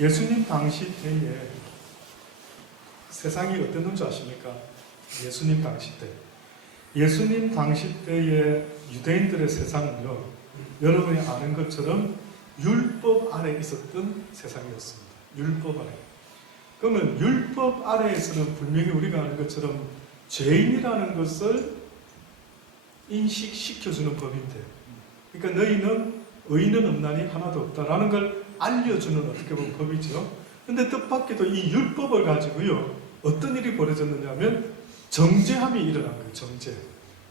예수님 당시 때에 세상이 어땠는 줄 아십니까? 예수님 당시 때. 예수님 당시 때의 유대인들의 세상은요, 여러분이 아는 것처럼 율법 아래 있었던 세상이었습니다. 율법 아래. 그러면 율법 아래에서는 분명히 우리가 아는 것처럼 죄인이라는 것을 인식시켜주는 법인데, 그러니까 너희는 의인은 없나니 하나도 없다라는 걸 알려주는 어떻게 보면 법이죠. 근데 뜻밖에도 이 율법을 가지고요, 어떤 일이 벌어졌느냐 하면 정죄함이 일어난 거예요. 정죄.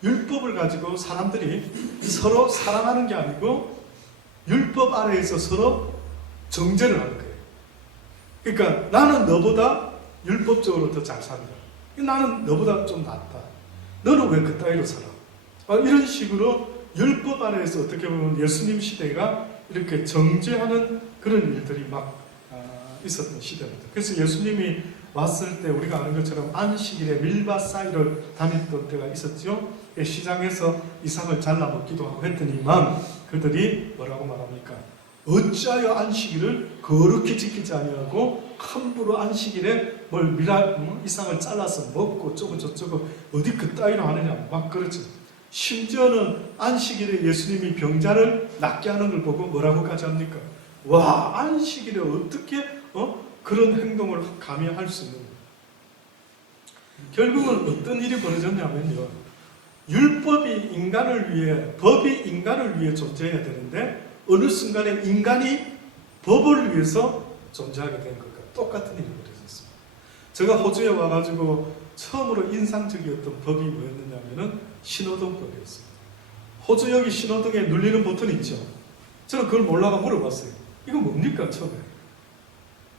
율법을 가지고 사람들이 서로 사랑하는 게 아니고 율법 아래에서 서로 정죄를 하는 거예요. 그러니까 나는 너보다 율법적으로 더 잘 산다. 나는 너보다 좀 낫다. 너는 왜 그따위로 살아? 이런 식으로 율법 아래에서 어떻게 보면 예수님 시대가 이렇게 정죄하는 그런 일들이 막 있었던 시대입니다. 그래서 예수님이 왔을 때 우리가 아는 것처럼 안식일에 밀밭 사이를 다녔던 때가 있었죠. 시장에서 이삭을 잘라 먹기도 하고 했더니만 그들이 뭐라고 말합니까? 어찌하여 안식일을 거룩히 지키지 아니하고 함부로 안식일에 이삭을 잘라서 먹고 저쩌고 어디 그따위로 하느냐 막 그러죠. 심지어는 안식일에 예수님이 병자를 낫게 하는 걸 보고 뭐라고까지 합니까? 와, 안식일에 어떻게 그런 행동을 감히 할 수 있는 거예요. 결국은 어떤 일이 벌어졌냐면요, 율법이 인간을 위해, 법이 인간을 위해 존재해야 되는데 어느 순간에 인간이 법을 위해서 존재하게 된 것과 똑같은 일이 벌어졌습니다. 제가 호주에 와가지고 처음으로 인상적이었던 법이 뭐였느냐면은 신호등법이었습니다. 호주 여기 신호등에 눌리는 버튼이 있죠. 저는 그걸 몰라가 물어봤어요. 이거 뭡니까 처음에?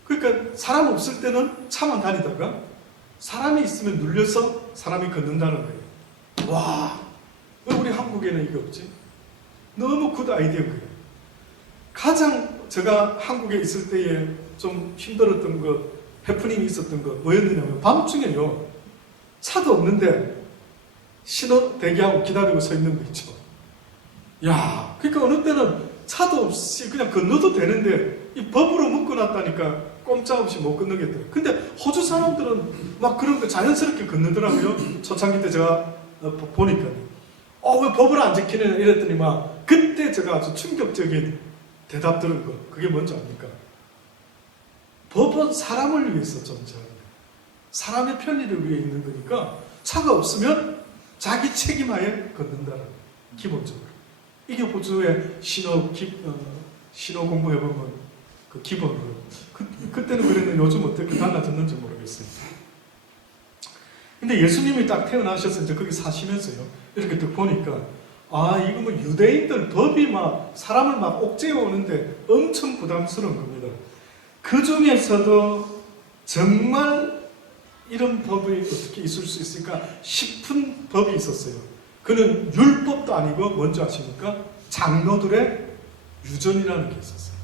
그러니까 사람 없을 때는 차만 다니다가 사람이 있으면 눌려서 사람이 걷는다는 거예요. 와, 왜 우리 한국에는 이게 없지? 너무 굿 아이디어인 거예요. 가장 제가 한국에 있을 때에 좀 힘들었던 거, 해프닝이 있었던 거 뭐였느냐면 밤중에요, 차도 없는데 신호 대기하고 기다리고 서 있는 거 있죠. 야, 그러니까 어느 때는 차도 없이 그냥 건너도 되는데 이 법으로 묶어놨다니까 꼼짝없이 못 건너겠더라고요. 근데 호주 사람들은 막 그런 거 자연스럽게 건너더라고요. 초창기 때 제가 보니까요. 왜 법을 안 지키느냐 이랬더니 막 그때 제가 아주 충격적인 대답 들은 거, 그게 뭔지 압니까? 법은 사람을 위해서 존재하는 거예요. 사람의 편리를 위해 있는 거니까 차가 없으면 자기 책임하에 걷는다는 기본적으로. 이게 호주의 신호 공부해보면 그 기본으로. 그때는 그랬는데 요즘 어떻게 달라졌는지 모르겠어요. 근데 예수님이 딱 태어나셔서 이제 거기 사시면서요, 이렇게 딱 보니까 이거 뭐 유대인들 법이 막 사람을 막 옥죄어 오는데 엄청 부담스러운 겁니다. 그 중에서도 정말 이런 법이 어떻게 있을 수 있을까 싶은 법이 있었어요. 그는 율법도 아니고 뭔지 아십니까? 장로들의 유전이라는 게 있었어요.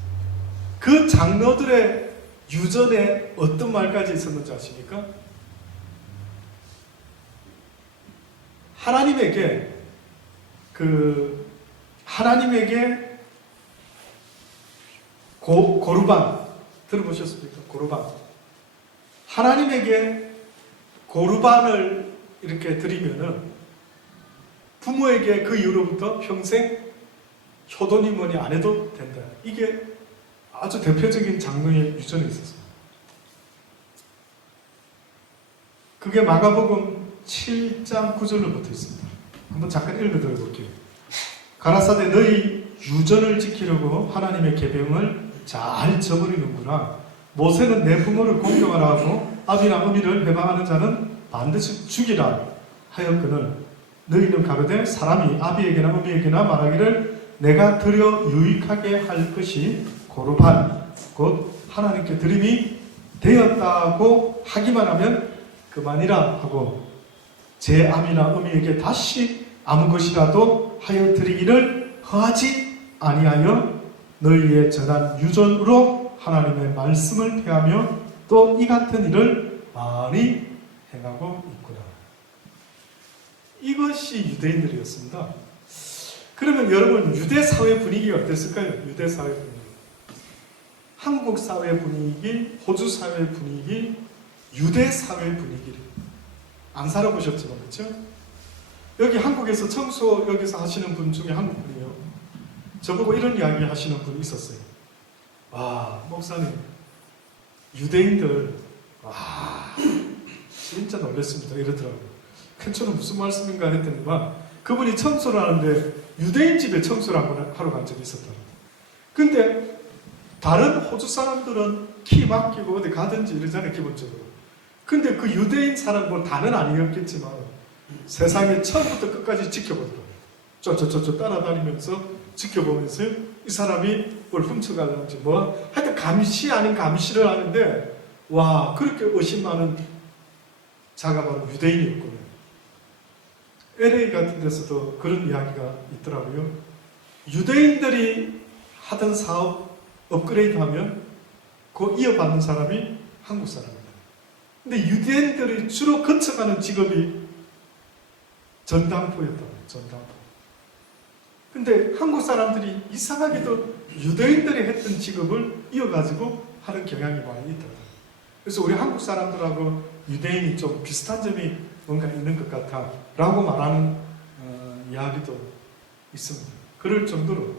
그 장로들의 유전에 어떤 말까지 있었는지 아십니까? 하나님에게 고르반 들어보셨습니까? 고르반. 하나님에게 고르반을 이렇게 드리면은 부모에게 그 이후로부터 평생 효도니 뭐니 안 해도 된다. 이게 아주 대표적인 장로의 유전이 있었습니다. 그게 마가복음 7장 9절로 붙어 있습니다. 한번 잠깐 읽어 드려볼게요. 가라사대 너희 유전을 지키려고 하나님의 계명을 잘 저버리는구나. 모세는 내 부모를 공경하라 하고 아비나 어미를 회방하는 자는 반드시 죽이라 하였거늘 너희는 가로되 사람이 아비에게나 어미에게나 말하기를 내가 드려 유익하게 할 것이 고르반 곧 하나님께 드림이 되었다고 하기만 하면 그만이라 하고 제 아비나 어미에게 다시 아무 것이라도 하여 드리기를 허하지 아니하여 너희의 전한 유전으로 하나님의 말씀을 폐하며 또 이 같은 일을 많이 행하고 있구나. 이것이 유대인들이었습니다. 그러면 여러분 유대 사회 분위기가 어땠을까요? 유대 사회 분위기. 한국 사회 분위기, 호주 사회 분위기, 유대 사회 분위기를 안 살아보셨지만, 그렇죠? 여기 한국에서 청소 여기서 하시는 분 중에 한국 분이요. 저보고 이런 이야기 하시는 분이 있었어요. 와, 목사님, 유대인들, 와, 진짜 놀랐습니다. 이러더라고요. 저는 무슨 말씀인가 했더니만, 그분이 청소를 하는데 유대인 집에 청소를 한번 하러 간 적이 있었더라고요. 근데 다른 호주 사람들은 키 맡기고 어디 가든지 이러잖아요, 기본적으로. 근데 그 유대인 사람 뭐 다는 아니었겠지만 세상에 처음부터 끝까지 지켜보더라고요. 저 따라다니면서 지켜보면서 이 사람이 뭘 훔쳐가려는지 뭐 하여튼 감시 아닌 감시를 하는데, 와, 그렇게 의심 많은 자가 바로 유대인이었군요. LA 같은 데서도 그런 이야기가 있더라고요. 유대인들이 하던 사업 업그레이드 하면 그 이어받는 사람이 한국 사람입니다. 근데 유대인들이 주로 거쳐가는 직업이 전당포였다고요. 전당포. 근데 한국 사람들이 이상하게도 유대인들이 했던 직업을 이어가지고 하는 경향이 많이 있더라고요. 그래서 우리 한국 사람들하고 유대인이 좀 비슷한 점이 뭔가 있는 것 같아 라고 말하는 이야기도 있습니다. 그럴 정도로.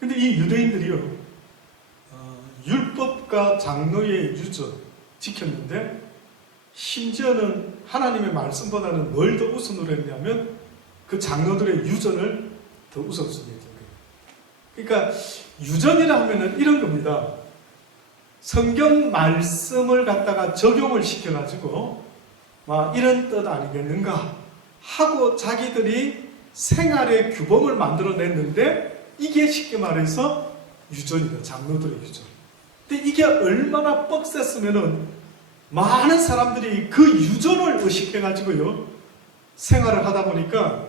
근데 이 유대인들이요, 율법과 장로의 유전 지켰는데, 심지어는 하나님의 말씀보다는 뭘 더 우선으로 했냐면 그 장로들의 유전을 더 우선순위에 둔 거예요. 그러니까 유전이라 하면은 이런 겁니다. 성경 말씀을 갖다가 적용을 시켜가지고 막 이런 뜻 아니겠는가 하고 자기들이 생활의 규범을 만들어냈는데, 이게 쉽게 말해서 유전이다. 장로들의 유전. 근데 이게 얼마나 뻑셌으면은 많은 사람들이 그 유전을 의식해가지고요 생활을 하다 보니까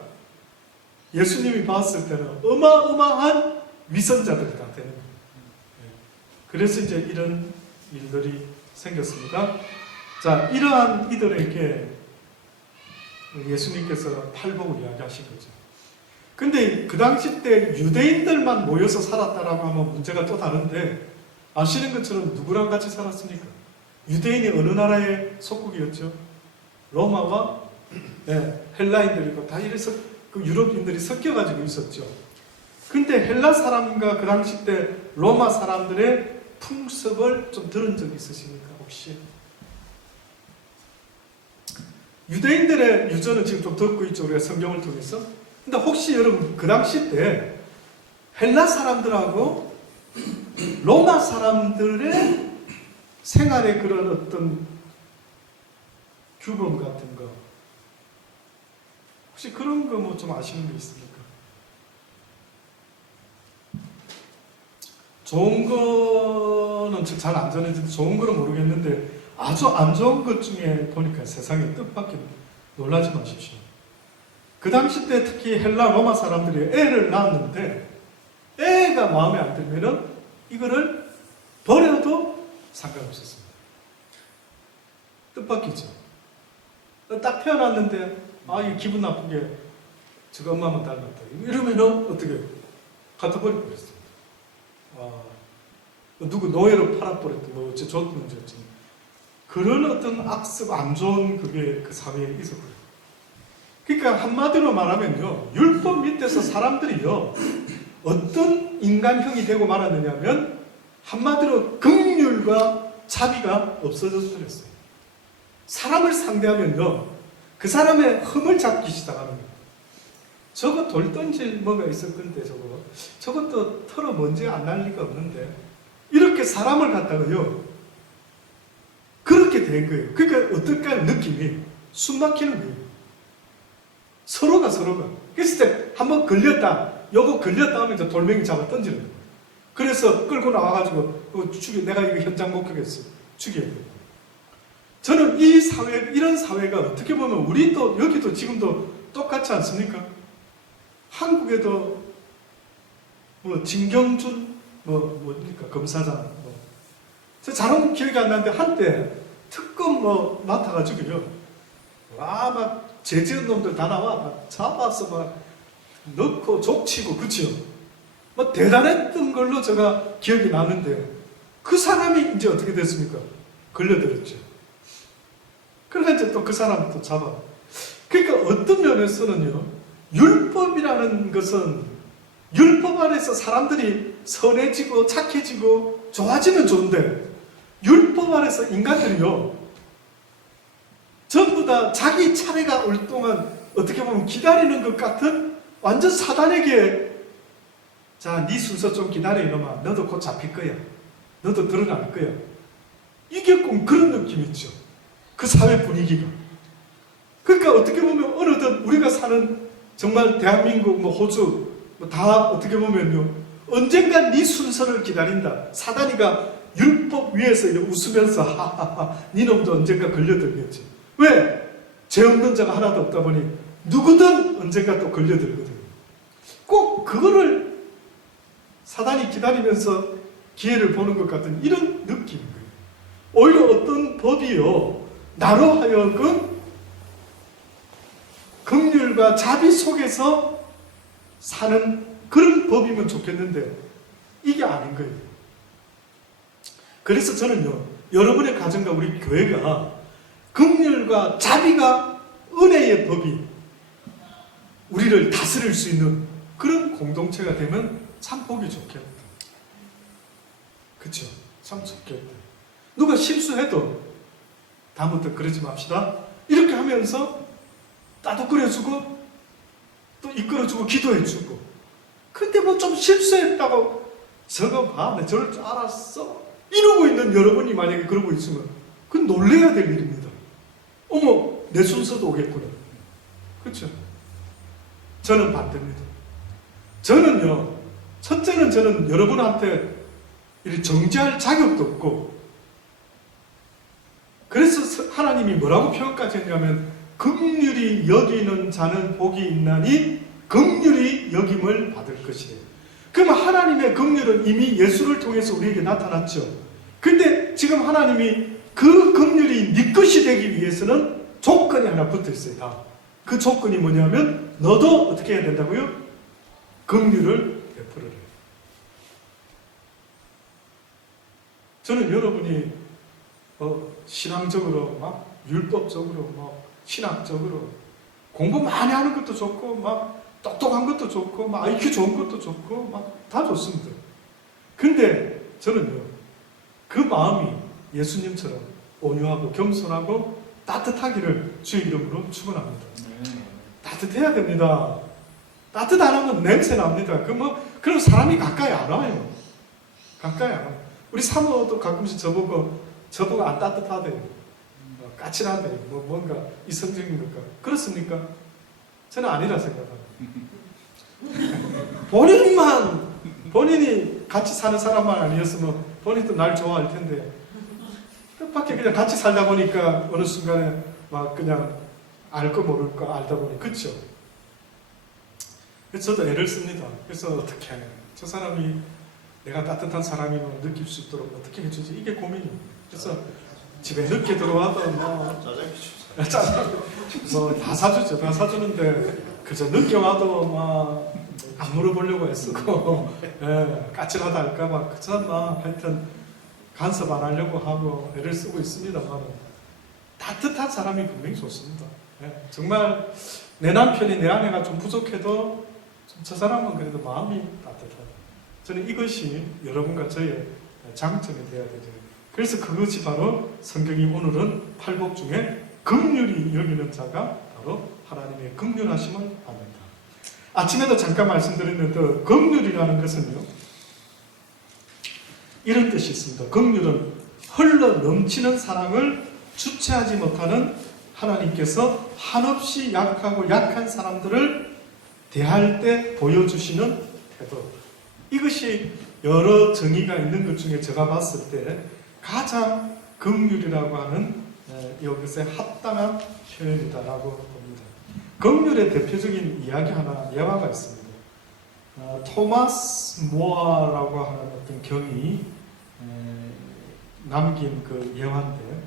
예수님이 봤을 때는 어마어마한 위선자들이 다 되는 거예요. 그래서 이제 이런 일들이 생겼습니다. 자, 이러한 이들에게 예수님께서 팔복을 이야기하신 거죠. 근데 그 당시 때 유대인들만 모여서 살았다라고 하면 문제가 또 다른데, 아시는 것처럼 누구랑 같이 살았습니까? 유대인이 어느 나라의 속국이었죠? 로마와 헬라인들이고 다 이래서 그 유럽인들이 섞여가지고 있었죠. 근데 헬라 사람과 그 당시 때 로마 사람들의 풍습을 좀 들은 적이 있으십니까? 혹시? 유대인들의 유전은 지금 좀 듣고 있죠, 우리가 성경을 통해서. 근데 혹시 여러분 그 당시 때 헬라 사람들하고 로마 사람들의 생활의 그런 어떤 규범 같은 거, 혹시 그런 거 뭐 좀 아시는 게 있습니까? 좋은 거는 잘 안 전해지는데 좋은 거는 모르겠는데, 아주 안 좋은 것 중에 보니까 세상에 뜻밖의, 놀라지 마십시오. 그 당시 때 특히 헬라 로마 사람들이 애를 낳았는데 애가 마음에 안 들면은 이거를 버려도 상관없었습니다. 뜻밖이죠. 딱 태어났는데 이 기분 나쁘게 저거 엄마만 닮았다 이러면은 어떻게 갖다 버리고 그랬습니다. 누구 노예로 팔아버렸다 뭐 어째 줬는지 어째 그런 어떤 악습, 안 좋은 그게 그 사회에 있었거든요. 그러니까 한마디로 말하면요, 율법 밑에서 사람들이요 어떤 인간형이 되고 말았느냐면 한마디로 긍휼과 자비가 없어졌어요. 사람을 상대하면요 그 사람의 흠을 잡기 시작하는 거예요. 저거 돌 던질 뭐가 있을 건데 저것도 털어 먼지 안 날 리가 없는데 이렇게 사람을 갖다가요 그렇게 된 거예요. 그러니까 어떨까요? 느낌이 숨 막히는 거예요. 서로가 그랬을 때 한번 걸렸다, 요거 걸렸다 하면 이제 돌멩이 잡아 던지는 거예요. 그래서 끌고 나와가지고 내가 이거 현장 목격했어, 죽여야 돼요. 저는 이 사회, 이런 사회가 어떻게 보면 우리도 여기도 지금도 똑같지 않습니까? 한국에도 뭐 진경준 뭡니까 검사장 저 잘은 기억이 안 나는데 한때 특검 맡아가지고요 막 죄지은 놈들 다 나와 막 잡아서 막 넣고 족치고 그치요. 뭐 대단했던 걸로 제가 기억이 나는데 그 사람이 이제 어떻게 됐습니까? 걸려들었죠. 그러니까 이제 또 그 사람을 또 잡아. 그러니까 어떤 면에서는요, 율법이라는 것은 율법 안에서 사람들이 선해지고 착해지고 좋아지면 좋은데 율법 안에서 인간들이요, 전부 다 자기 차례가 올 동안 어떻게 보면 기다리는 것 같은 완전 사단에게 자, 네 순서 좀 기다려 이놈아. 너도 곧 잡힐 거야. 너도 드러날 거야. 이게 꼭 그런 느낌이 있죠. 그 사회 분위기가. 그러니까 어떻게 보면 어느덧 우리가 사는 정말 대한민국, 뭐 호주, 뭐 다 어떻게 보면요, 언젠가 네 순서를 기다린다. 사단이가 율법 위에서 웃으면서 하하하, 네 놈도 언젠가 걸려들겠지. 왜? 죄 없는 자가 하나도 없다 보니 누구든 언젠가 또 걸려들거든요. 꼭 그거를 사단이 기다리면서 기회를 보는 것 같은 이런 느낌인 거예요. 오히려 어떤 법이요, 나로 하여금 긍휼과 자비 속에서 사는 그런 법이면 좋겠는데 이게 아닌 거예요. 그래서 저는요, 여러분의 가정과 우리 교회가 긍휼과 자비가 은혜의 법이 우리를 다스릴 수 있는 그런 공동체가 되면 참 보기 좋겠다. 그렇죠? 참 좋겠다. 누가 실수해도 다음부터 그러지 맙시다. 이렇게 하면서 따뜻거려주고 또 이끌어주고 기도해주고. 근데 뭐 좀 실수했다고 저거 봐, 내 저럴 줄 알았어 이러고 있는 여러분이 만약에 그러고 있으면 그건 놀래야 될 일입니다. 어머, 내 순서도 오겠구나. 그렇죠? 저는 반대입니다. 저는요, 첫째는 저는 여러분한테 이렇게 정죄할 자격도 없고, 그래서 하나님이 뭐라고 표현까지 했냐면 긍휼히 여기는 자는 복이 있나니 긍휼히 여김을 받을 것이래. 그럼 하나님의 긍휼은 이미 예수를 통해서 우리에게 나타났죠. 근데 지금 하나님이 그 긍휼이 네 것이 되기 위해서는 조건이 하나 붙어 있어요. 다. 그 조건이 뭐냐면 너도 어떻게 해야 된다고요? 긍휼을 베풀어라. 저는 여러분이 신앙적으로 막 율법적으로 막 신학적으로 공부 많이 하는 것도 좋고 막 똑똑한 것도 좋고 막 IQ 좋은 것도 좋고 막 다 좋습니다. 근데 저는요, 그 마음이 예수님처럼 온유하고 겸손하고 따뜻하기를 주의 이름으로 축원합니다. 따뜻해야 됩니다. 따뜻 안 하면 냄새 납니다. 그럼 사람이 가까이 안 와요. 가까이 안 와요. 우리 사모도 가끔씩 저보고 안 따뜻하대, 까칠하대, 뭔가 이성적인 것과 그렇습니까? 저는 아니라 생각합니다. 본인이 같이 사는 사람만 아니었으면 본인도 날 좋아할 텐데 뜻밖의 그냥 같이 살다 보니까 어느 순간에 막 그냥 알거 모를 거 알다 보니, 그렇죠? 그래서 저도 애를 씁니다. 그래서 어떻게 저 사람이 내가 따뜻한 사람이면 느낄 수 있도록 어떻게 해주지? 이게 고민입니다. 그래서 집에 늦게 들어와도 다 사주죠. 다 사주는데 그저 늦게 와도 막 안 물어보려고 애쓰고 까칠하다 할까봐 그저 막 하여튼 간섭 안 하려고 하고 애를 쓰고 있습니다만 따뜻한 사람이 분명히 좋습니다. 정말 내 남편이 내 아내가 좀 부족해도 저 사람은 그래도 마음이 따뜻하다. 저는 이것이 여러분과 저의 장점이 되어야 되죠. 그래서 그것이 바로 성경이 오늘은 팔복 중에 긍휼히 여기는 자가 바로 하나님의 긍휼하심을 받는다. 아침에도 잠깐 말씀드렸는데 긍휼이라는 것은요, 이런 뜻이 있습니다. 긍휼은 흘러 넘치는 사랑을 주체하지 못하는 하나님께서 한없이 약하고 약한 사람들을 대할 때 보여주시는 태도. 이것이 여러 정의가 있는 것 중에 제가 봤을 때 가장 긍휼이라고 하는 이것에 합당한 표현이다라고 봅니다. 긍휼의 대표적인 이야기 하나, 예화가 있습니다. 토마스 모아라고 하는 어떤 경이 남긴 그 예화인데,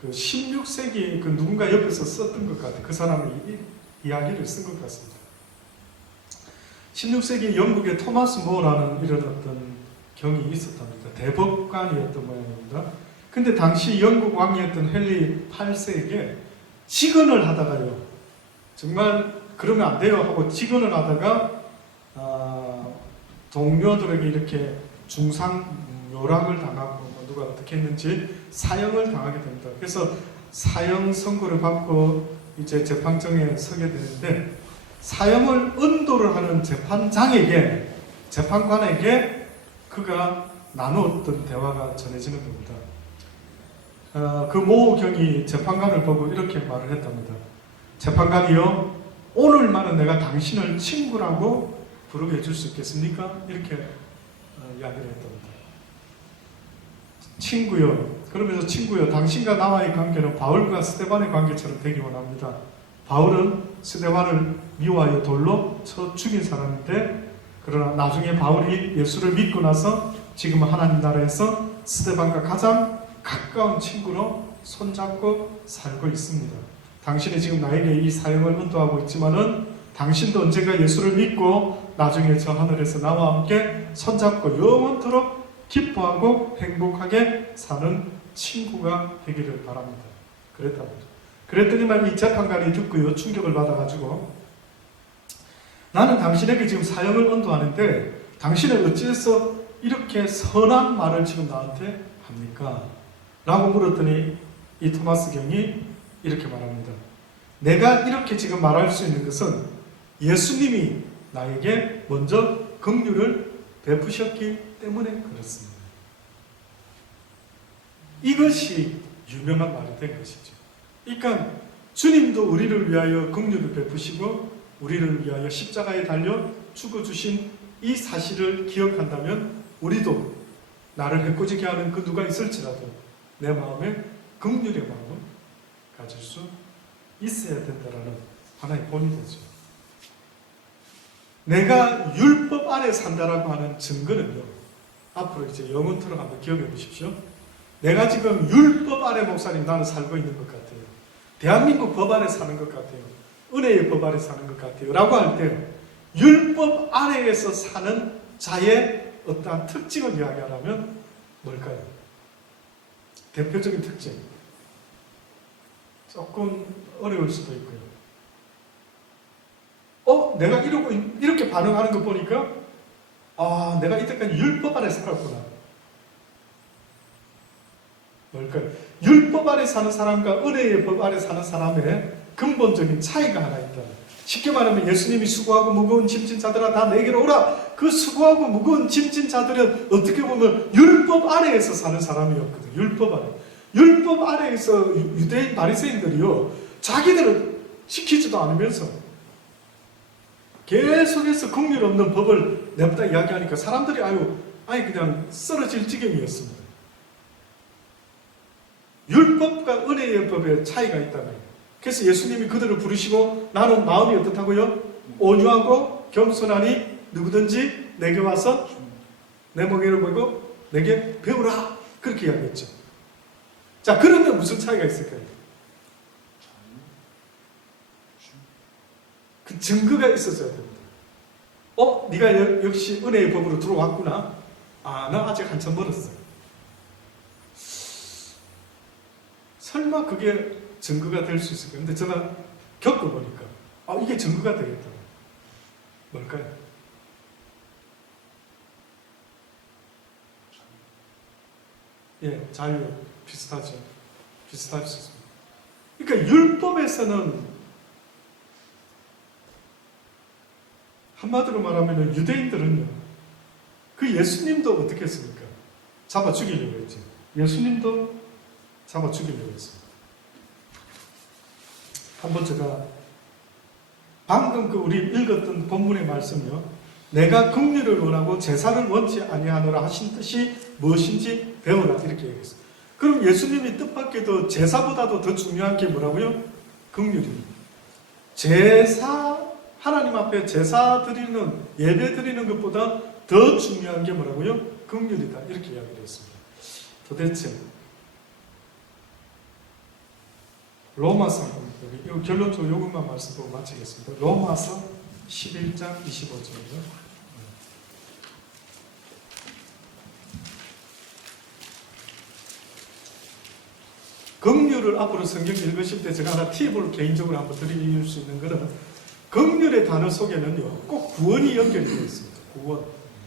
그 16세기 그 누군가 옆에서 썼던 것 같아요. 그 사람이 이 이야기를 쓴 것 같습니다. 16세기 영국의 토마스 모어라는 이런 어떤 경이 있었답니다. 대법관이었던 모양입니다. 근데 당시 영국 왕이었던 헨리 8세에게 직언을 하다가요, 정말 그러면 안 돼요 하고 직언을 하다가 동료들에게 이렇게 중상요락을 당하고 누가 어떻게 했는지 사형을 당하게 됩니다. 그래서 사형 선고를 받고 이제 재판정에 서게 되는데, 사형을 언도를 하는 재판관에게 그가 나누었던 대화가 전해지는 겁니다. 그 모경이 재판관을 보고 이렇게 말을 했답니다. 재판관이요, 오늘만은 내가 당신을 친구라고 부르게 해줄 수 있겠습니까? 이렇게 이야기를 했답니다. 친구요. 그러면서 친구요, 당신과 나와의 관계는 바울과 스데반의 관계처럼 되기 원합니다. 바울은 스데반을 미워하여 돌로 쳐 죽인 사람인데, 그러나 나중에 바울이 예수를 믿고 나서 지금 하나님 나라에서 스데반과 가장 가까운 친구로 손잡고 살고 있습니다. 당신이 지금 나에게 이 사형을 언도하고 있지만은 당신도 언젠가 예수를 믿고 나중에 저 하늘에서 나와 함께 손잡고 영원토록 기뻐하고 행복하게 사는 친구가 되기를 바랍니다. 그랬답니다. 그랬더니만 이 재판관이 듣고요, 충격을 받아가지고, 나는 당신에게 지금 사형을 언도하는데 당신은 어찌해서 이렇게 선한 말을 지금 나한테 합니까? 라고 물었더니 이 토마스 경이 이렇게 말합니다. 내가 이렇게 지금 말할 수 있는 것은 예수님이 나에게 먼저 긍휼을 베푸셨기 때문에 그렇습니다. 이것이 유명한 말이 된 것이죠. 그러니까 주님도 우리를 위하여 긍휼을 베푸시고 우리를 위하여 십자가에 달려 죽어주신 이 사실을 기억한다면 우리도 나를 해코지게 하는 그 누가 있을지라도 내 마음에 긍휼의 마음을 가질 수 있어야 된다라는 하나의 본이 되죠. 내가 율법 아래 산다라고 하는 증거는요, 앞으로 이제 영원토록 한번 기억해 보십시오. 내가 지금 율법 아래, 목사님, 나는 살고 있는 것 같아요. 대한민국 법 아래 사는 것 같아요. 은혜의 법 아래 사는 것 같아요. 라고 할 때 율법 아래에서 사는 자의 어떠한 특징을 이야기하라면 뭘까요? 대표적인 특징. 조금 어려울 수도 있고요. 내가 이렇게 반응하는 거 보니까, 내가 이때까지 율법 아래 살았구나. 뭘까요? 율법 아래 사는 사람과 은혜의 법 아래 사는 사람의 근본적인 차이가 하나 있다. 쉽게 말하면 예수님이 수고하고 무거운 짐진 자들아 다 내게로 오라. 그 수고하고 무거운 짐진 자들은 어떻게 보면 율법 아래에서 사는 사람이었거든요. 율법 아래. 율법 아래에서 유대인 바리새인들이요, 자기들을 지키지도 않으면서 계속해서 긍휼 없는 법을 냅다 이야기하니까 사람들이 아예 그냥 쓰러질 지경이었습니다. 율법과 은혜의 법의 차이가 있다면, 그래서 예수님이 그들을 부르시고 나는 마음이 어떻다고요? 온유하고 겸손하니 누구든지 내게 와서 내 멍에를 보고 내게 배우라. 그렇게 이야기했죠. 자, 그러면 무슨 차이가 있을까요? 그 증거가 있어져야 됩니다. 네가 역시 은혜의 법으로 들어왔구나. 나 아직 한참 멀었어. 설마 그게 증거가 될 수 있을까요? 근데 제가 겪어보니까 이게 증거가 되겠다. 뭘까요? 자유 비슷하죠. 비슷할 수 있습니다. 그러니까 율법에서는 한마디로 말하면 유대인들은요, 그 예수님도 어떻게 했습니까? 잡아 죽이려고 했죠. 예수님도 잡아 죽이려고 했습니다. 한번 제가 방금 우리 읽었던 본문의 말씀이요, 내가 긍휼을 원하고 제사를 원치 아니하노라 하신 뜻이 무엇인지 배우라, 이렇게 얘기했어요. 그럼 예수님이 뜻밖에도 제사보다도 더 중요한 게 뭐라고요? 긍휼입니다. 하나님 앞에 제사 드리는, 예배 드리는 것보다 더 중요한 게 뭐라고요? 긍휼이다, 이렇게 이야기를 했습니다. 도대체 로마서, 결론적으로 요것만 말씀 보고 마치겠습니다. 로마서 11장 25절이요. 긍휼을 앞으로 성경 읽으실 때 제가 하나 팁을 개인적으로 한번 드릴 수 있는 것은 긍휼의 단어 속에는요 꼭 구원이 연결이 되어 있습니다. 구원.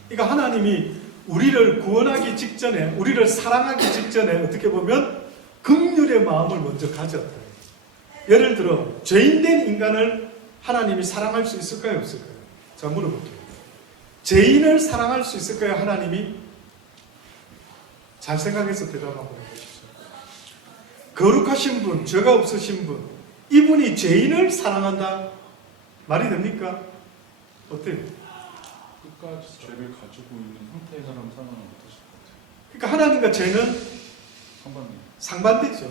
그러니까 하나님이 우리를 구원하기 직전에, 우리를 사랑하기 직전에 어떻게 보면 긍휼의 마음을 먼저 가졌다. 예를 들어 죄인된 인간을 하나님이 사랑할 수 있을까요, 없을까요? 자, 물어볼게요. 죄인을 사랑할 수 있을까요, 하나님이? 잘 생각해서 대답 한번 해보십시오. 거룩하신 분, 죄가 없으신 분, 이분이 죄인을 사랑한다? 말이 됩니까? 어때요? 끝까지 죄를 가지고 있는 상태의 사람 사랑은 못하실 것 같아요. 그러니까 하나님과 죄는 상반된. 상반되죠.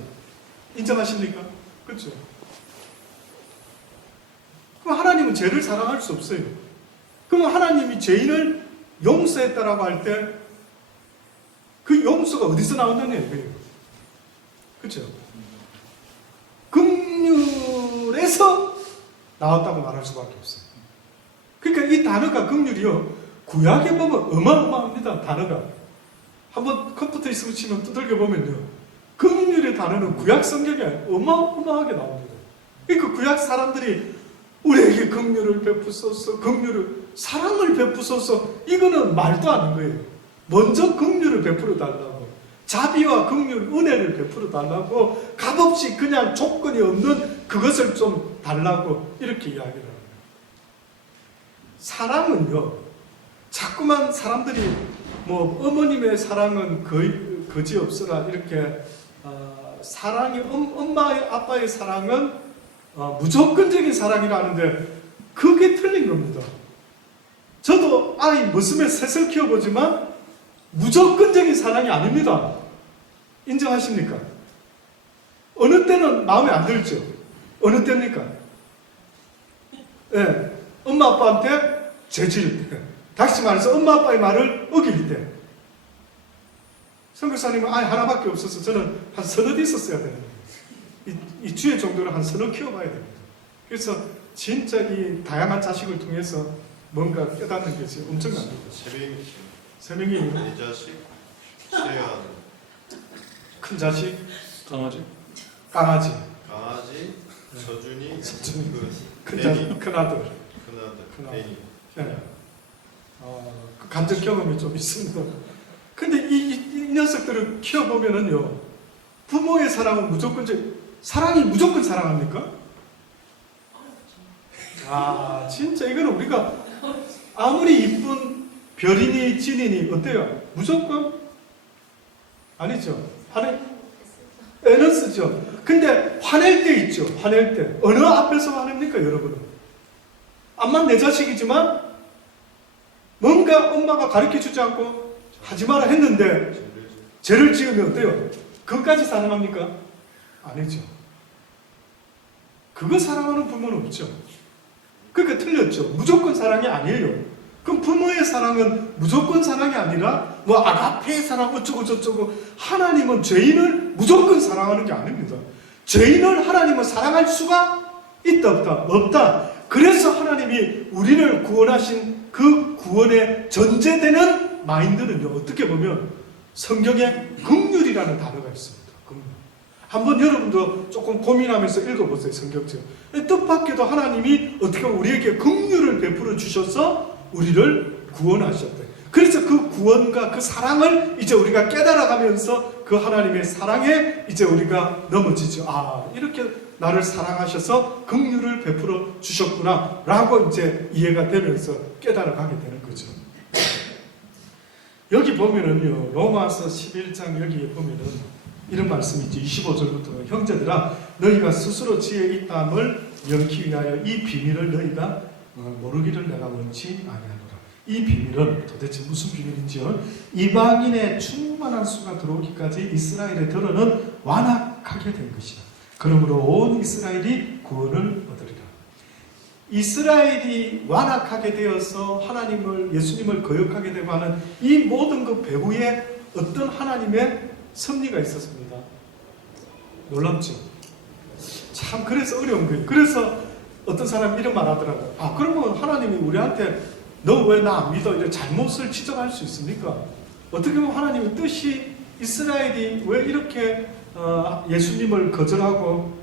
인정하십니까? 그렇죠? 그럼 하나님은 죄를 사랑할 수 없어요. 그럼 하나님이 죄인을 용서했다라고 할 때 그 용서가 어디서 나온다는 얘기예요? 그렇죠? 긍휼에서 나왔다고 말할 수밖에 없어요. 그러니까 이 단어가 긍휼이요 구약에 보면 어마어마합니다. 단어가 한번 컴퓨터 있으면 치면 두들겨 보면요 긍휼의 단어는 구약 성경에 어마어마하게 나옵니다. 그러니까 구약 사람들이 우리에게 긍휼을 베푸소서, 긍휼을 사랑을 베푸소서, 이거는 말도 안 하는 거예요. 먼저 긍휼을 베풀어 달라고, 자비와 긍휼, 은혜를 베풀어 달라고, 값없이 그냥 조건이 없는 그것을 좀 달라고 이렇게 이야기를 합니다. 사랑은요 자꾸만 사람들이 뭐 어머님의 사랑은 거지 없으라 이렇게 사랑이 엄마의 아빠의 사랑은 무조건적인 사랑이라는데 그게 틀린 겁니다. 저도 아이 머슴에 셋을 키워보지만 무조건적인 사랑이 아닙니다. 인정하십니까? 어느 때는 마음에 안 들죠. 어느 때입니까? 네. 엄마 아빠한테 죄질 때, 다시 말해서 엄마 아빠의 말을 어길 때. 선교사님은 아이 하나밖에 없어서 저는 한 서너 있었어야 되는데 이 주의 정도로 한 서너 키워봐야 됩니다. 그래서 진짜 이 다양한 자식을 통해서 뭔가 깨닫는 것이 엄청납니다. 세 명이 네 자식, 최연, 큰 자식, 강아지? 강아지, 서준이, 큰 자식, 큰 아들. 베니. 네. 그 간접 경험이 좀 있습니다. 근데 이 녀석들을 키워보면은요, 부모의 사랑은 사랑이 무조건 사랑합니까? 진짜 이거는 우리가 아무리 이쁜 별이니 진이니 어때요? 무조건? 아니죠. 애는 쓰죠. 근데 화낼 때 있죠. 화낼 때. 어느 앞에서 화냅니까, 여러분은? 암만 내 자식이지만 뭔가 엄마가 가르쳐주지 않고 하지 마라 했는데 죄를 지으면 어때요? 그것까지 사랑합니까? 아니죠. 그거 사랑하는 부모는 없죠. 그러니까 틀렸죠. 무조건 사랑이 아니에요. 그럼 부모의 사랑은 무조건 사랑이 아니라 뭐 아가페의 사랑 어쩌고 저쩌고, 하나님은 죄인을 무조건 사랑하는 게 아닙니다. 죄인을 하나님은 사랑할 수가 있다 없다? 없다. 그래서 하나님이 우리를 구원하신 그 구원에 전제되는 마인드는요, 어떻게 보면 성경에 긍휼이라는 단어가 있습니다. 긍휼. 한번 여러분도 조금 고민하면서 읽어보세요. 성경책. 뜻밖에도 하나님이 어떻게 보면 우리에게 긍휼을 베풀어 주셔서 우리를 구원하셨대. 그래서 그 구원과 그 사랑을 이제 우리가 깨달아가면서 그 하나님의 사랑에 이제 우리가 넘어지죠. 이렇게 나를 사랑하셔서 긍휼을 베풀어 주셨구나 라고 이제 이해가 되면서 깨달아가게 되는 거죠. 여기 보면은요, 로마서 11장 여기에 보면은 이런 말씀이 있죠. 25절부터 형제들아 너희가 스스로 지혜 있다함을 명키 위하여 이 비밀을 너희가 모르기를 내가 원치 아니하노라. 이 비밀은 도대체 무슨 비밀인지요? 이방인의 충만한 수가 들어오기까지 이스라엘의 들어는 완악하게 된 것이다. 그러므로 온 이스라엘이 구원을 얻으리라. 이스라엘이 완악하게 되어서 하나님을, 예수님을 거역하게 되고 하는 이 모든 그 배후에 어떤 하나님의 섭리가 있었습니다. 놀랍죠? 참 그래서 어려운 거예요. 그래서 어떤 사람이 이런 말 하더라고요. 아, 그러면 하나님이 우리한테 너 왜 나 안 믿어? 이런 잘못을 지적할 수 있습니까? 어떻게 보면 하나님의 뜻이 이스라엘이 왜 이렇게 예수님을 거절하고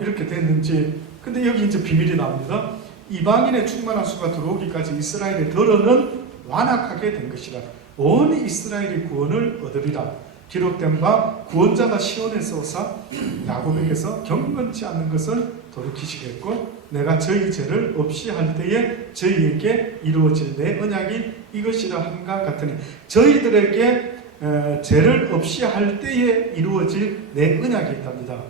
이렇게 됐는지. 근데 여기 이제 비밀이 나옵니다. 이방인의 충만한 수가 들어오기까지 이스라엘의 덜어는 완악하게 된 것이라. 온 이스라엘이 구원을 얻으리라. 기록된 바 구원자가 시온에서 오사 야곱에게서 경건치 않는 것을 돌이키시겠고 내가 저희 죄를 없이 할 때에 저희에게 이루어질 내 언약이 이것이라 함과 같으니 저희들에게 죄를 없이 할 때에 이루어질 내 언약이 있답니다.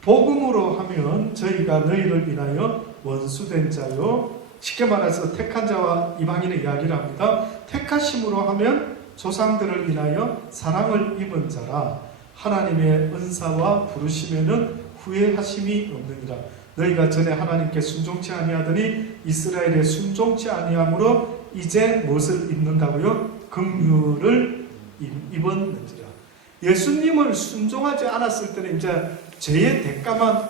복음으로 하면 저희가 너희를 인하여 원수된 자요, 쉽게 말해서 택한 자와 이방인의 이야기를 합니다. 택하심으로 하면 조상들을 인하여 사랑을 입은 자라. 하나님의 은사와 부르심에는 후회하심이 없느니라. 너희가 전에 하나님께 순종치 아니하더니 이스라엘에 순종치 아니함으로 이제 무엇을 입는다고요? 긍휼을 입었는지라. 예수님을 순종하지 않았을 때는 이제 죄의 대가만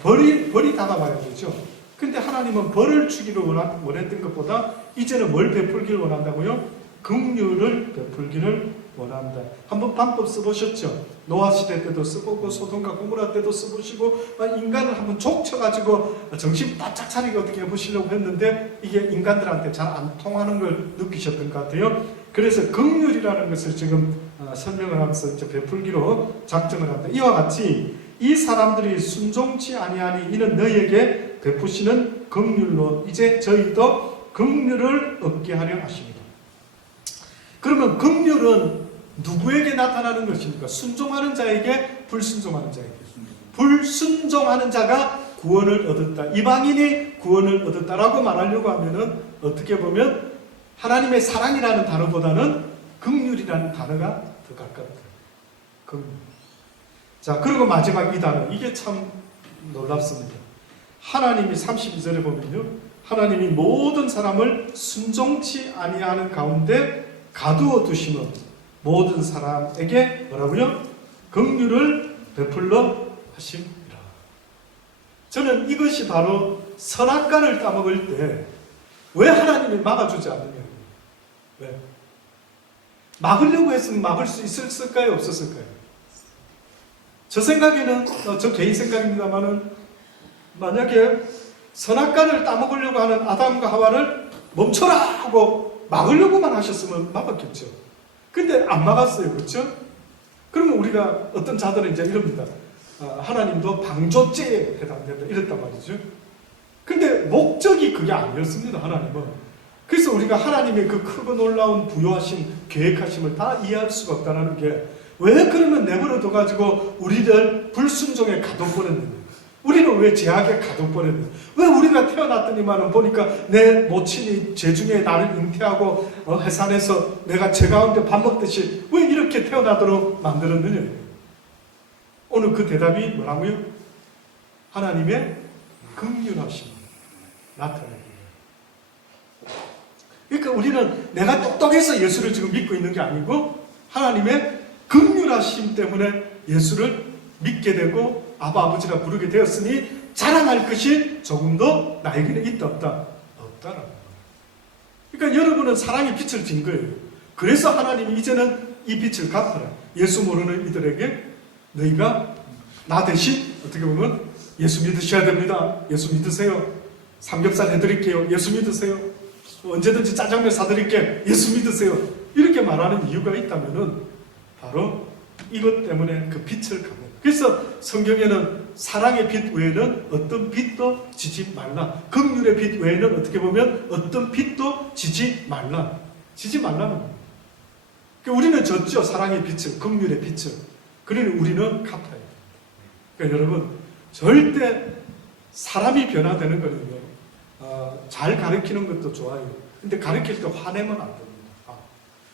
벌이 다가와야 되죠. 근데 하나님은 벌을 주기를 원했던 것보다 이제는 뭘 베풀기를 원한다고요? 긍휼을 베풀기를 원한다. 한번 방법 써보셨죠? 노아 시대 때도 써보고 소돔과 고모라 때도 써보시고 인간을 한번 족쳐가지고 정신 바짝 차리게 어떻게 해보시려고 했는데 이게 인간들한테 잘 안 통하는 걸 느끼셨던 것 같아요. 그래서 긍휼이라는 것을 지금 설명을 하면서 이제 베풀기로 작정을 합니다. 이와 같이 이 사람들이 순종치 아니하니 이는 너희에게 베푸시는 긍휼로 이제 저희도 긍휼을 얻게 하려 하십니다. 그러면 긍휼은 누구에게 나타나는 것입니까? 순종하는 자에게, 불순종하는 자에게. 불순종하는 자가 구원을 얻었다. 이방인이 구원을 얻었다라고 말하려고 하면은 어떻게 보면 하나님의 사랑이라는 단어보다는 긍휼이라는 단어가 더 가깝다. 긍휼. 자, 그리고 마지막 이 단어. 이게 참 놀랍습니다. 하나님이 32절에 보면요. 하나님이 모든 사람을 순종치 아니하는 가운데 가두어 두심은 모든 사람에게 뭐라고요? 긍휼을 베풀러 하심이라. 저는 이것이 바로 선악과를 따먹을 때 왜 하나님이 막아주지 않느냐. 왜? 막으려고 했으면 막을 수 있었을까요? 없었을까요? 저 생각에는, 저 개인 생각입니다만은 만약에 선악과를 따먹으려고 하는 아담과 하와를 멈춰라 하고 막으려고만 하셨으면 막았겠죠. 근데 안 막았어요. 그렇죠? 그러면 우리가 어떤 자들은 이제 이럽니다. 하나님도 방조죄에 해당된다. 이랬단 말이죠. 근데 목적이 그게 아니었습니다. 하나님은. 그래서 우리가 하나님의 그 크고 놀라운 부요하심, 계획하심을 다 이해할 수가 없다는 게 왜 그러면 내버려 둬가지고 우리를 불순종에 가둬버렸느냐. 우리는 왜 죄악에 가둬버렸느냐. 왜 우리가 태어났더니만은 보니까 내 모친이 죄중에 나를 잉태하고 해산해서 내가 죄 가운데 밥 먹듯이 왜 이렇게 태어나도록 만들었느냐. 오늘 그 대답이 뭐라고요? 하나님의 긍휼하심 나타내기. 그러니까 우리는 내가 똑똑해서 예수를 지금 믿고 있는 게 아니고 하나님의 긍휼하심 때문에 예수를 믿게 되고 아버지라 부르게 되었으니 자랑할 것이 조금도 나에게는 있다 없다? 없다라는 거예요. 그러니까 여러분은 사랑의 빛을 진 거예요. 그래서 하나님이 이제는 이 빛을 갚아라. 예수 모르는 이들에게 너희가 나 대신 어떻게 보면 예수 믿으셔야 됩니다. 예수 믿으세요. 삼겹살 해드릴게요. 예수 믿으세요. 언제든지 짜장면 사드릴게. 예수 믿으세요. 이렇게 말하는 이유가 있다면은 바로 이것 때문에 그 빛을 갚는. 그래서 성경에는 사랑의 빛 외에는 어떤 빛도 지지 말라. 긍휼의 빛 외에는 어떻게 보면 어떤 빛도 지지 말라. 지지 말라는 거예요. 그러니까 우리는 졌죠. 사랑의 빛을, 긍휼의 빛을. 그러니 우리는 갚아야 돼요. 그러니까 여러분 절대 사람이 변화되는 거는요. 잘 가르치는 것도 좋아요. 근데 가르칠 때 화내면 안 됩니다.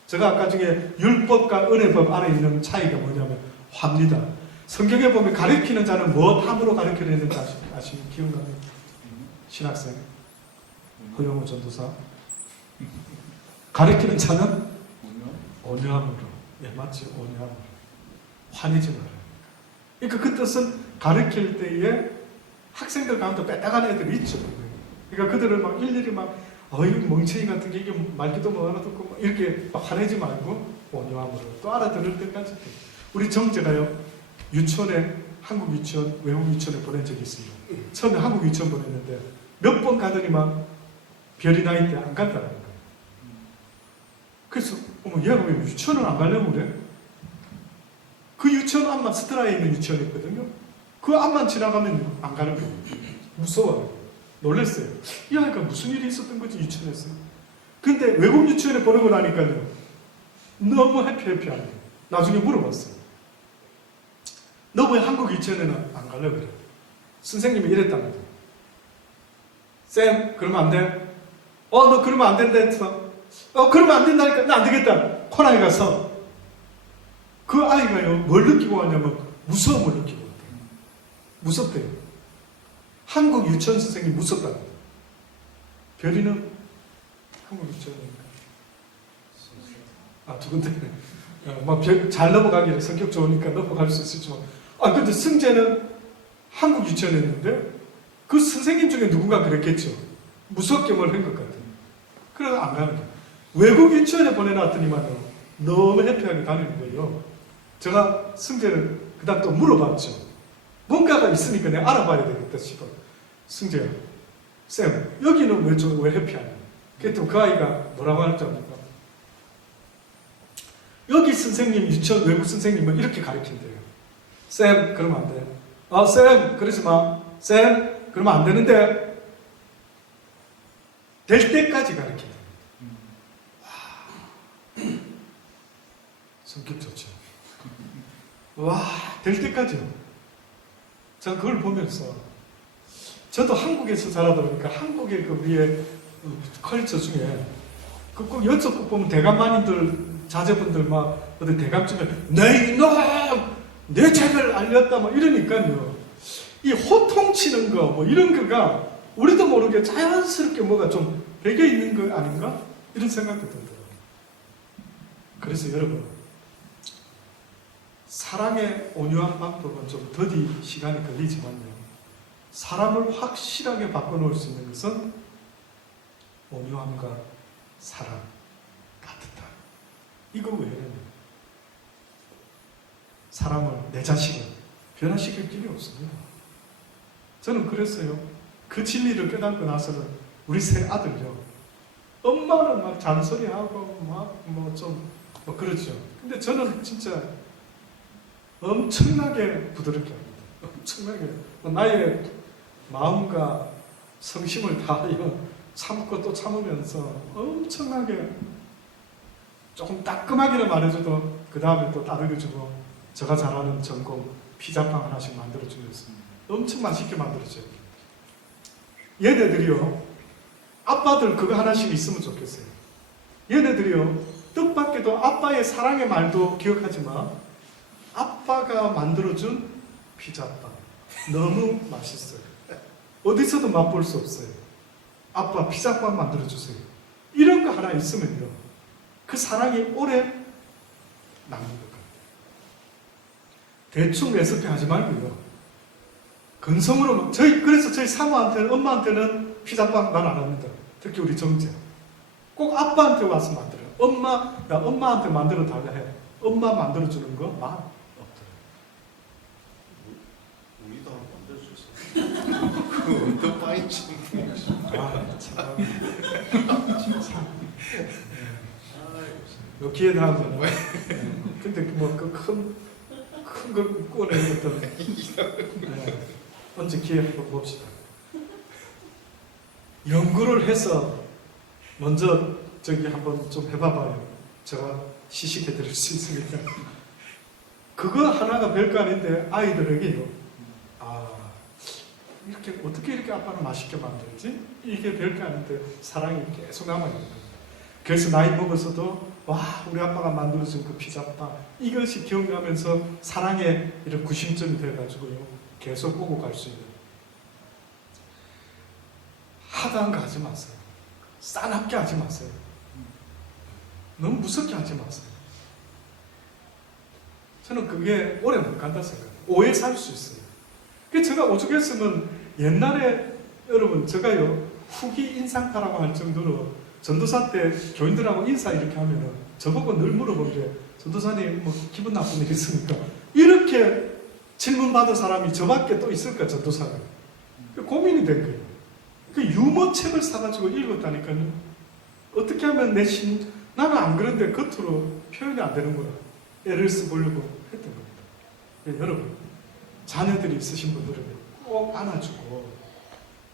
제가 아까 중에 율법과 은혜법 안에 있는 차이가 뭐냐면 화입니다. 성경에 보면 가르치는 자는 무엇 함으로 가르쳐야 되는지 아시면 기억나요? 신학생 허영우 전도사. 가르치는 자는 온유함으로. 예, 맞지? 온유함으로. 화내지 말아요. 그러니까 그 뜻은 가르칠 때에 학생들 가운데 뺐다간 애들이 있죠. 그러니까 그들을 막 일일이 막 어이 멍청이 같은 게 이게 말기도 못 알아듣고 막 이렇게 막 화내지 말고 온유함으로 또 알아들을 때까지. 우리 정재가요 유치원에 한국 유치원 외국 유치원에 보낸 적이 있습니다. 처음에 한국 유치원 보냈는데 몇 번 가더니만 별이 나 있대 안 간다는 거예요. 그래서 어머 얘가 왜 유치원을 안 가려고 그래? 그 유치원 앞만 스트라에 있는 유치원이었거든요. 그 앞만 지나가면 안 가는 거예요. 무서워요. 놀랐어요. 이 아이가 무슨 일이 있었던 거지 유치원에서. 근데 외국 유치원에 보내고 나니까요. 너무 해피하는 거예요. 나중에 물어봤어요. 너 왜 한국 유치원에는 안 가려고 그래? 선생님이 이랬다는 거예요. 쌤, 그러면 안 돼? 너 그러면 안 된다 했어. 그러면 안 된다니까. 나 안 되겠다. 코나에 가서 그 아이가요, 뭘 느끼고 왔냐면 무서움을 느끼고 왔대요. 무섭대요. 한국 유치원 선생님이 무섭다고. 별이는 한국 유치원이니까. 두 군데. 잘 넘어가기를 성격 좋으니까 넘어갈 수 있었지만. 근데 승재는 한국 유치원이었는데 그 선생님 중에 누군가 그랬겠죠. 무섭게 뭘 한 것 같아요. 그래서 안 가는 거예요. 외국 유치원에 보내놨더니만요. 너무 해피하게 다니는 거예요. 제가 승재를 그다음 또 물어봤죠. 뭔가가 있으니까 내가 알아봐야 되겠다 싶어. 승재야, 쌤, 여기는 왜 해피하냐? 그랬더니 그 아이가 뭐라고 하는지 압니까? 여기 선생님, 유치원 외국 선생님은 이렇게 가르친대요. 쌤, 그러면 안 돼. 쌤, 그러지 마. 쌤, 그러면 안 되는데. 될 때까지 가르친대요. 성격 좋죠. 될 때까지요. 전 그걸 보면서 저도 한국에서 자라다 보니까 한국의 그 우리의 컬처 중에 꼭 여쭤 보면 대감마님들 자제분들 막 어디 대감쯤에 내 이놈 내 책을 알렸다 막 이러니까요. 이 호통치는 거 뭐 이런 거가 우리도 모르게 자연스럽게 뭐가 좀 배겨 있는 거 아닌가 이런 생각도 들더라고요. 그래서 여러분. 사랑의 온유한 방법은 좀 더디 시간이 걸리지만요. 사람을 확실하게 바꿔놓을 수 있는 것은 온유함과 사랑, 따뜻함. 이거 외에는 사람을, 내 자식을 변화시킬 길이 없습니다. 저는 그랬어요. 그 진리를 깨닫고 나서는 우리 세 아들요. 엄마는 막 잔소리하고 막 그러죠. 근데 저는 진짜 엄청나게 부드럽게 합니다. 엄청나게 나의 마음과 성심을 다하여 참고 또 참으면서 엄청나게 조금 따끔하게는 말해줘도 그 다음에 또 따르려주고 제가 잘하는 전공 피자빵 하나씩 만들어주면서 엄청 맛있게 만들어줘요. 얘네들이요 아빠들 그거 하나씩 있으면 좋겠어요. 얘네들이요 뜻밖에도 아빠의 사랑의 말도 기억하지만 아빠가 만들어준 피자빵 너무 맛있어요. 어디서도 맛볼 수 없어요. 아빠 피자빵 만들어주세요. 이런 거 하나 있으면요 그 사랑이 오래 남는 것 같아요. 대충 레시피 하지 말고요 근성으로 그래서 저희 사모한테는 엄마한테는 피자빵 말 안 합니다. 특히 우리 정재 꼭 아빠한테 와서 만들어요. 엄마한테 만들어 달라 해. 엄마 만들어주는 거 맛. 우리도 한번 만들어주세요. 그 어떤 파인치? 기회 나오면 근데 뭐큰 걸 꺼내는 것도 언제 기회 한번 봅시다. 연구를 해서 먼저 한번 좀 해봐봐요. 제가 시식해 드릴 수 있으니까. 그거 하나가 별거 아닌데 아이들에게요. 어떻게 이렇게 아빠는 맛있게 만들지? 이게 별거 아닌데 사랑이 계속 남아있는 거예요. 그래서 나이 먹어서도 우리 아빠가 만들어준 그 피자빵 이것이 기억나면서 사랑의 이런 구심점이 돼가지고요 계속 오고 갈 수 있는. 하다한 거 하지 마세요. 싸납게 하지 마세요. 너무 무섭게 하지 마세요. 저는 그게 오래 못 간다 생각해요. 오해 살 수 있어요. 제가 오죽했으면 옛날에 여러분 제가요 후기 인상파라고 할 정도로 전도사 때 교인들하고 인사 이렇게 하면은 저보고 늘 물어보는데 전도사님 뭐 기분 나쁜 일 있습니까? 이렇게 질문 받은 사람이 저밖에 또 있을까 전도사가? 고민이 된 거예요. 그 유머책을 사가지고 읽었다니까요. 어떻게 하면 나는 안 그런데 겉으로 표현이 안 되는 거야. 애를 써보려고 했던 겁니다. 네, 여러분 자녀들이 있으신 분들은 꼭 안아주고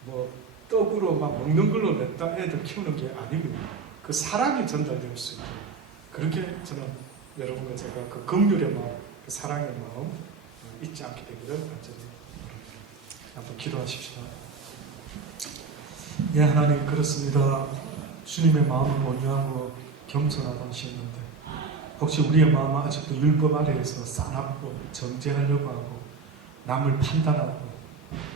뭐 떡으로 막 먹는 걸로 냈다 애들 키우는 게 아니거든요. 그 사랑이 전달될 수 있게 그렇게 저는 여러분과 제가 그 긍휼의 마음, 그 사랑의 마음 잊지 않게 되기를 간절히 바랍니다. 한번 기도하십시다. 예, 하나님 그렇습니다. 주님의 마음은 온유하고 겸손하다 하셨는데 혹시 우리의 마음은 아직도 율법 아래에서 싸납고 정죄하려고 하고 남을 판단하고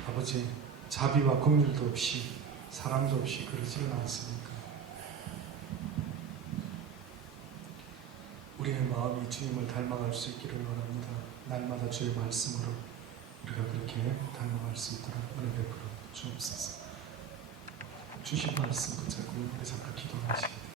아버지 자비와 긍휼도 없이 사랑도 없이 그러지는 않습니까? 우리의 마음이 주님을 닮아갈 수 있기를 원합니다. 날마다 주의 말씀으로 우리가 그렇게 닮아갈 수 있도록 은혜 베풀어 주옵소서. 주신 말씀 붙잡고 우리 잠깐 기도하시겠습니다.